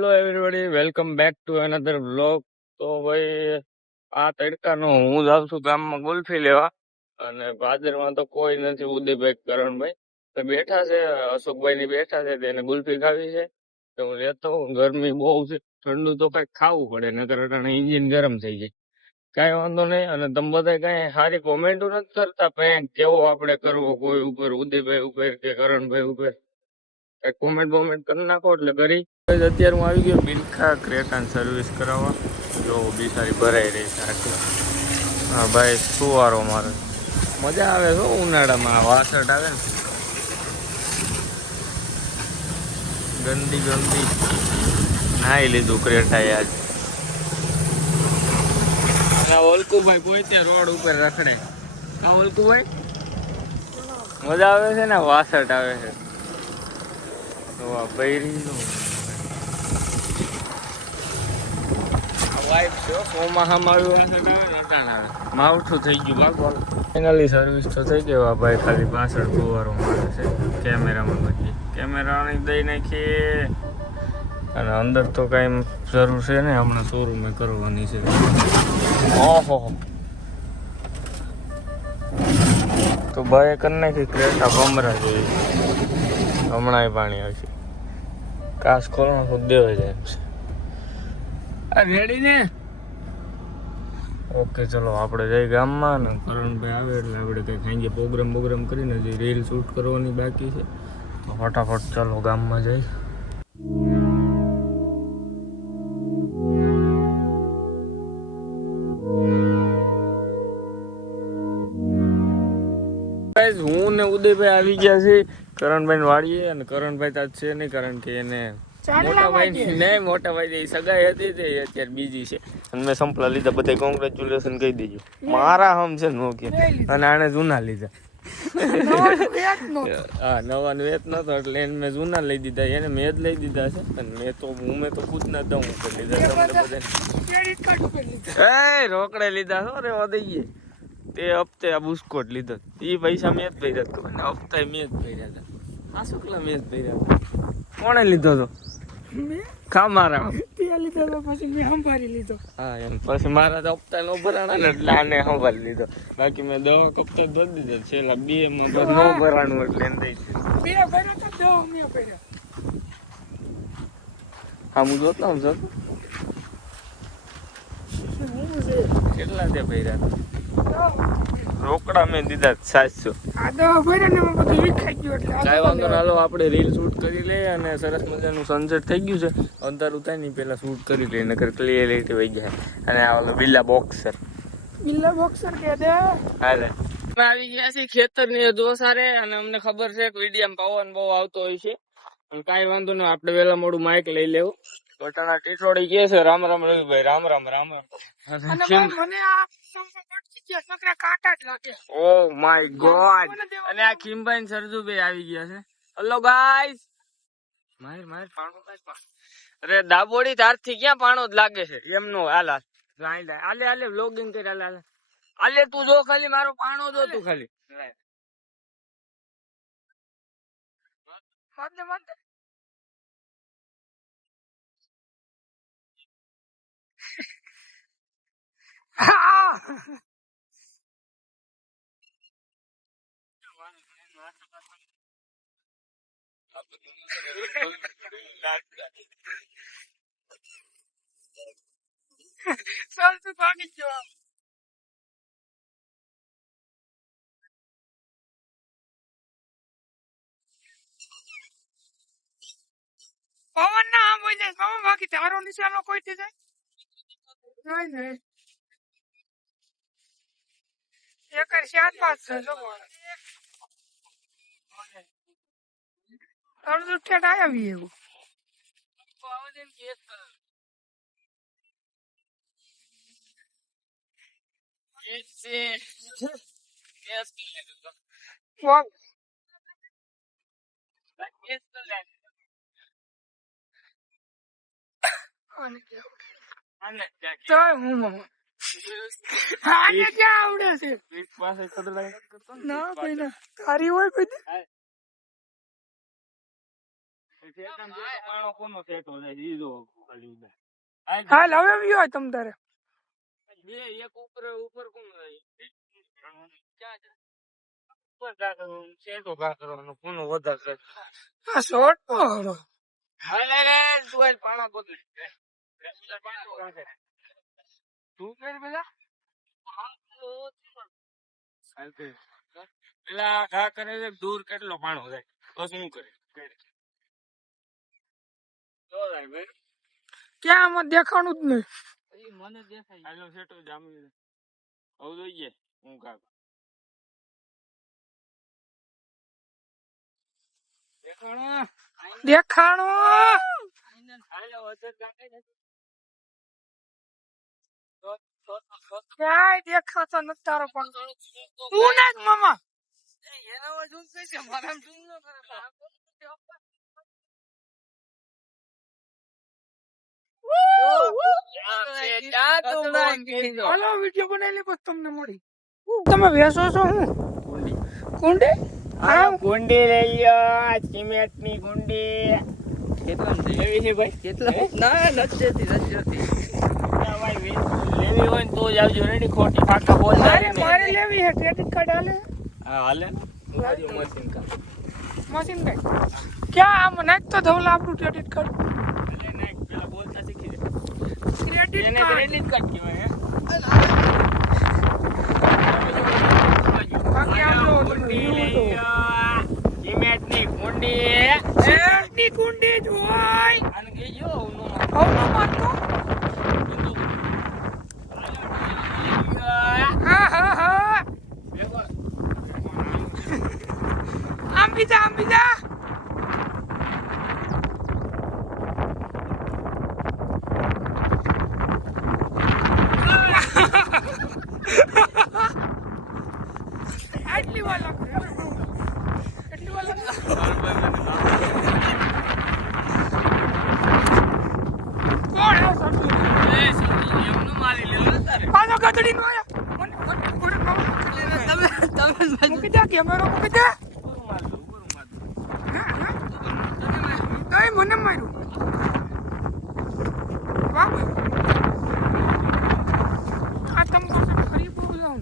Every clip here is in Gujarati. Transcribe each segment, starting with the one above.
Hello everybody, welcome back to another vlog. તો ભાઈ, આ તડકાનો હું જાઉં છું ગામમાં ગુલ્ફી લેવા, અને ભાદરમાં તો કોઈ નથી. ઉદયભાઈ, કરણભાઈ તો બેઠા છે, અશોકભાઈ ની બેઠા છે, તેને ગુલ્ફી ખાવી છે તો હું લેતો હોઉં. ગરમી બહુ છે, ઠંડુ તો કઈક ખાવું પડે, નકર અટાણે ઇન્જિન ગરમ થઈ જાય. કઈ વાંધો નહીં. અને તમે બધા કઈ સારી કોમેન્ટો નથી કરતા, પેન્ટ કેવો આપણે કરવો કોઈ ઉપર, ઉદયભાઈ ઉપર કે કરણભાઈ ઉપર. કોમેન્ટ બોમેન્ટ કરી નાખો એટલે કરી. અત્યારે હું આવી ગયો બિલખા ક્રેટાન સર્વિસ કરાવવા. જો બિચારી ભરાઈ રહી છે આટલા. હા ભાઈ, સુવારો મારે મજા આવે છે ઉનાળામાં. વાસઠ આવે ને ગંદી ગંદી નાઈ લીધું ક્રેટાએ આજ. ઓલકુભાઈ પોતે રોડ ઉપર રખડે. હા ઓલકુભાઈ, મજા આવે છે ને, વાસઠ આવે છે તો આ બૈરી નું વાઇફ છે. ચોમાસામાં માવઠું થઈ ગયું બાપા. ફાઇનલી સર્વિસ તો થઈ ગયો ભાઈ. ખાલી પાછળ ફુવારો મારે છે કેમેરામાં. પછી કેમેરાની દઈ નાખી, અને અંદર તો કાંઈ જરૂર છે ને, હમણાં શોરૂમે કરવાની છે. ઓહો, તો ભાઈ કરી નાખી ક્રેટા બમરા જેવી. હમણાં પાણી આવશે. કાચ ખોલવા દેવા જાય એમ છે. રેડી ને? ઓકે, ચલો આપણે જઈ ગામમાં. ને કરણભાઈ આવે એટલે આપણે કંઈક સાંજે પ્રોગ્રામ કરીને જે રીલ શૂટ કરવાની બાકી છે, તો ફટાફટ ચાલો ગામમાં જઈ. હું ને ઉદયભાઈ આવી ગયા છે કરણભાઈ વાડીએ. અને કરણભાઈ તો છે નહીં, કારણ કે એને મોટા ભાઈ સગાઈ હતી તે અત્યારે બીજી છે. અને મેં સંપલા લીધા. બધા કોંગ્રેચ્યુલેશન કહી દેજો. મારા હમ છે નો કે. અને આને જૂના લીધા. હા, નવાનો વેત નતો એટલે એને મેં જૂના લઈ દીધા. એને મેં જ લઈ દીધા છે. અને મેં તો ખુદ ના દઉં ઉપર લીધા. રોકડે લીધા છો રે દઈએ. તે હપ્તે આ બુસ્કોટ લીધો, એ પૈસા મેં જ ભર્યા હતા. ને હપ્તા મેં જ ભર્યા હતા. આ શુક્લા મેં જ ભર્યા હતા. કોણે લીધો હતો? ખા મારા લીધો તો પછી મેં સંભાળી લીધો. હા એમ, પછી મારા તો હપ્તા નો ભરાણા ને એટલે આને સંભાળી લીધો. બાકી મેં દવા કપતા જ ભરી દીધા. છેલ્લા 2 માં નો ભરાણું એટલે એને દઈ દીધું. 2 ભર્યા તો દવા મેં ભર્યા. હા, હું જોતો કેટલા તે ભર્યા? રોકડા મેં દીધા 700. કાંઈ વાંધો ના. હાલો આપણે રીલ શૂટ કરી લઈએ. અને સરસ મજાનું સનસેટ થઈ ગયું છે. અંધારું થાય ને પેલા શૂટ કરી લઈએ, નકર ક્લિયરિટી વહી જાય. અને આ બિલ્લા બોક્સર કે દે હાલે. અમે આવી ગયા છીએ ખેતરની દોસારે. અને અમને ખબર છે કે વિડીયામાં પવન બહુ આવતો હોય છે, પણ કાંઈ વાંધો નહીં. આપણે વેલા મોડું માઇક લઈ લેવું. બટાણા ટીટોડી કે છે. Ram Ram Ravibhai. Ram Ram. Oh my god. અને આ ખીમભાઈ ને સરજુભાઈ આવી ગયા છે. Hello guys. અરે દાબોડી તારથી ક્યાં પાણો જ લાગે છે એમનો. આલે વ્લોગિંગ કરી. આલે તું જો ખાલી મારો પાણો જો તું ખાલી. પવન ના આમ હોય જાય. પવન બાકી તારો નિશાનો કોઈ થી જાય. એક 4-5 છે. અડધું ઠેઠ આવી એવું. માણો કોનો સેટો થાય ઈ જો ખાલી ઉડા. હાલ હવે આવ્યો હોય તમ તારે બે એક ઉપર કોણ જાય ક્યાં જાય ઉપર કાકરો સેટો કાકરો કોનો વધારે આ શોર્ટ તો હાલે રે તું આજ પાણા બોતલી તું કર બેલા પેલા ઘા કરે છે દૂર કેટલો પાણો જાય તો શું કરે ક્યાં આમાં દેખાણું જ નહીં મને દેખાય હાલો સેટો જામી હવે જોઈએ હું કાક દેખાણું હાલો વજન કાકે ક્યાંય દેખાતો નથી તારો પણ તું ને જ મામા એનો વજન છે મારા તું ન કરે હાલો વિડીયો બનાવી પછી તમને મળી તમે વેચો છો હું કુંડી હા ગુંડી લઈ લ્યો સિમેન્ટ ની ગુંડી લેવી છે ભાઈ કેટલા ના નથી લેવી હોય ને તો જ આવજો રેડી ખોટી ફાકા બોલ મારે લેવી છે ક્રેડિટ કાર્ડ હાલે હા હાલે મશીન કા મશીન કઈ ક્યાં આમ નાખ તો ધવલા આપણું ક્રેડિટ કાર્ડ એટલે નાખ પેલા બોલતા શીખી લે ક્રેડિટ એને કાર્ડ ક્રેડિટ કાર્ડ કહેવાય હે બાકી આમ જો સિમેન્ટ ની ગુંડી ની કુંડી જ હોય અને કેજો નો હવનો મારતો હા હા હા આમ બીજા આટલી વાર લાગે એટલી વાર લાગે કોણ હે સબ્જી એમનું મારી લેલો તારે પાછો ગધડી નો આયા તમે મૂકી દે કેમેરો મૂકી દે મને માર્યું બાબુ આ તમ પાસે ફરી પૂરું જાઉં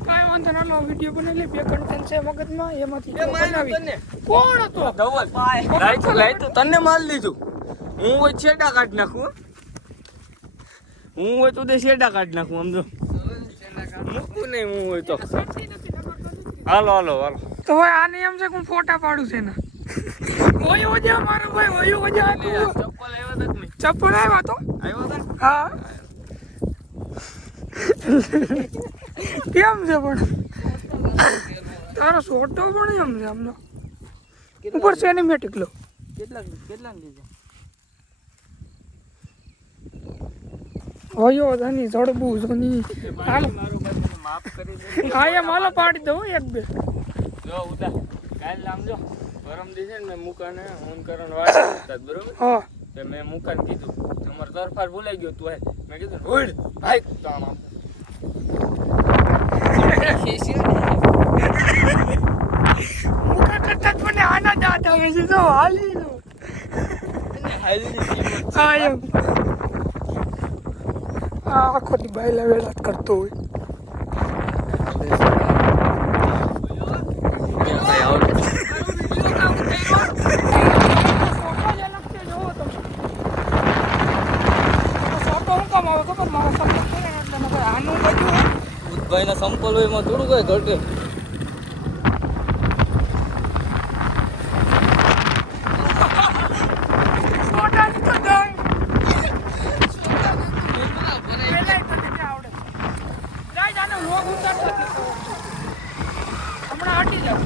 કાંઈ વાંધો ના લો વિડીયો બનાવી લે બે કન્ટેન્ટ છે મગજમાં એમાંથી બનાવી કોણ હતો ધવલ લાઈ તો તને માર લીધું હું હોય છેડા કાઢ નાખું હું હોય તો તે છેડા કાઢ નાખું આમ જો મૂકું નહીં હું હોય તો હાલો તો ભાઈ આને એમ છે કે હું ફોટા પાડું છે ને ઓય ઓજા મારો ભાઈ ઓય ઓજા તું ચપ્પલ આવ્યા ચપ્પલ આવ્યા તો હતા આવ્યો હતા હા કેમ છે પણ તારો ફોટો પણ એમ છે આમનો ઉપર સિનેમેટિક લો કેટલા લીધા ઓયો ધની જડબું જોની હાલ માફ કરી દે હા એ માલો પાડી દો એક બે જો ઉતા કાલ આમ જો ગરમ દીધે ને મેં મુકાને ફોન કરવાનો વાત કરતા બરોબર હા તો મેં મુકાને કીધું તમારો તરફાર ભૂલાઈ ગયો તું મેં કીધું ઓડ ભાઈ તો આમ મુકા કરતા મને આના દાંત આવે છે તો હાલી લો હા એમ આખો દી બાયલા વેળા કરતો હોય ભાઈ ના સંપલ હોય એમાં થોડું કઈ ઘટે હમણાં હટી જાવ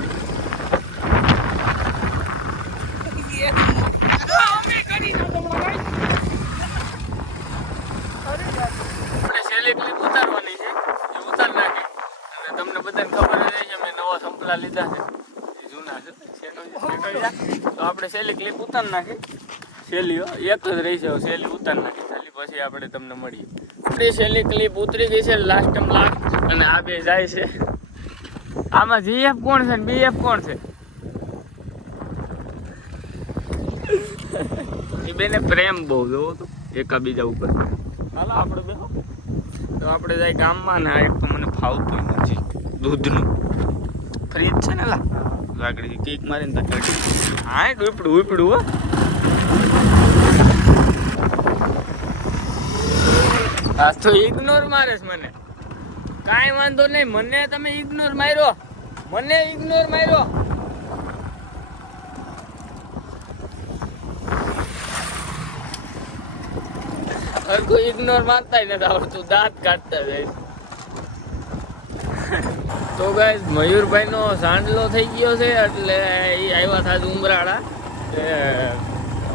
છેલ્લી ક્લિપ ઉતારવાની છે એ ઉતાર નાખી અને તમને બધાને ખબર જ છે મેં નવા સંપલા લીધા છે એ જૂના છે તો આપણે છેલ્લી ક્લિપ ઉતાર નાખી છેલ્લી એક જ રહી છે છેલ્લી ઉતાર નાખી છેલ્લી પછી આપણે તમને મળીએ આપણી છેલ્લી ક્લિપ ઉતરી ગઈ છે લાસ્ટ ટાઈમ લાસ્ટ અને આ બે જાય છે આમાં જીએફ કોણ છે ને બીએફ કોણ છે બેને પ્રેમ બહુ જોવો તો એકાબીજા ઉપર. હાલો આપણે બેહો તો આપણે જાય ગામમાં ને. એક તો મને ફાવતું નથી દૂધનું ફ્રીજ છે ને લા લાકડી કેક મારીને તો ચડી. હા ઉપડું ઉપડું હો. આ તો ઇગ્નોર મારે છે મને. કાંઈ વાંધો નહીં, મને તમે ઇગ્નોર માર્યો, મને ઇગ્નોર માર્યો. હરખું ઇગ્નોર મારતા નથી આવડતું, દાંત કાઢતા જાય. તો ગાઈસ મયુરભાઈ નો સાંડલો થઈ ગયો છે એટલે એ આવ્યા હતા ઉમરાળા.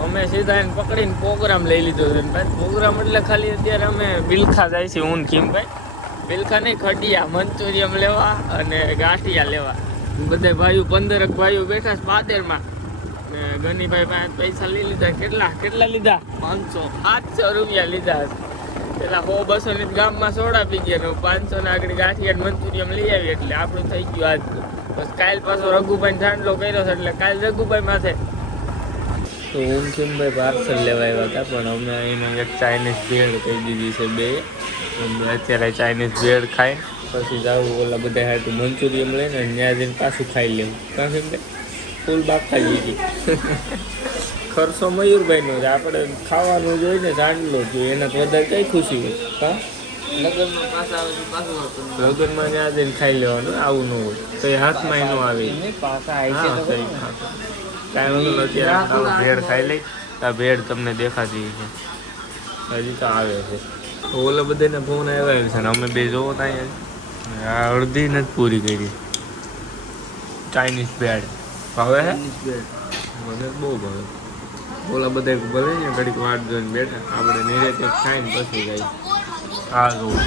અમે સીધા એને પકડીને પ્રોગ્રામ લઈ લીધો છે. પ્રોગ્રામ એટલે ખાલી અત્યારે અમે બિલખા જાય છે. હું ખીમભાઈ બિલખા નહીં, ખડિયા મંચુરિયમ લેવા અને ગાંઠિયા લેવા. બધા ભાઈઓ 15 ભાઈઓ બેઠા છે પાદરમાં. ગનીભાઈ પાસે પૈસા લઈ લીધા. કેટલા લીધા? 500 રૂપિયા લીધા. પેલા 100-200 ની ગામમાં સોડા પી ગયા, 500 ના આગળ ગાંઠિયા મંચુરિયમ લઈ આવી. એટલે આપણું થઈ ગયું આજ. બસ કાલ પાછો રઘુભાઈ ઠાંડલો કર્યો છે એટલે કાલ રઘુભાઈ માથે. તો ઓમસિંહભાઈ પાર્સલ લેવા આવ્યા હતા પણ અમે અહીંયા એક ચાઇનીઝ ભેળ કહી દીધી છે 2. અત્યારે ચાઇનીઝ ભેળ ખાઈ પછી જવું ઓલા બધા હાટું મંચુરિયમ લઈને ત્યાં જઈને પાછું ખાઈ લેવું. કારણ કે ફૂલ બાફા લીધી. ખર્ચો મયુરભાઈનો જ, આપણે ખાવાનું જોઈએ ને ચાંદલો જોઈએ એના તો વધારે કઈ ખુશી હોય. હા લગ્નમાં પાછા આવે તો પાછું લગ્નમાં ત્યાં જઈને ખાઈ લેવાનું, આવું ન હોય તો એ હાથમાં ન આવે. કાંઈ વાંધો નથી, અત્યારે ભેળ ખાઈ લઈ. આ ભેળ તમને દેખાતી છે હજી તો આવે છે. ઓલા બધાને ફોન આવ્યા છે ને અમે બે જોવો ત્યાં આ અડધી નથી પૂરી કરી. ચાઇનીઝ ભેળ ભાવે છે મને બહુ ભાવે. ઓલા બધા ભલે ને ઘડીક વાટ જોઈને બેઠા, આપણે નિરેતે ખાઈને પછી જાય. હા જોવું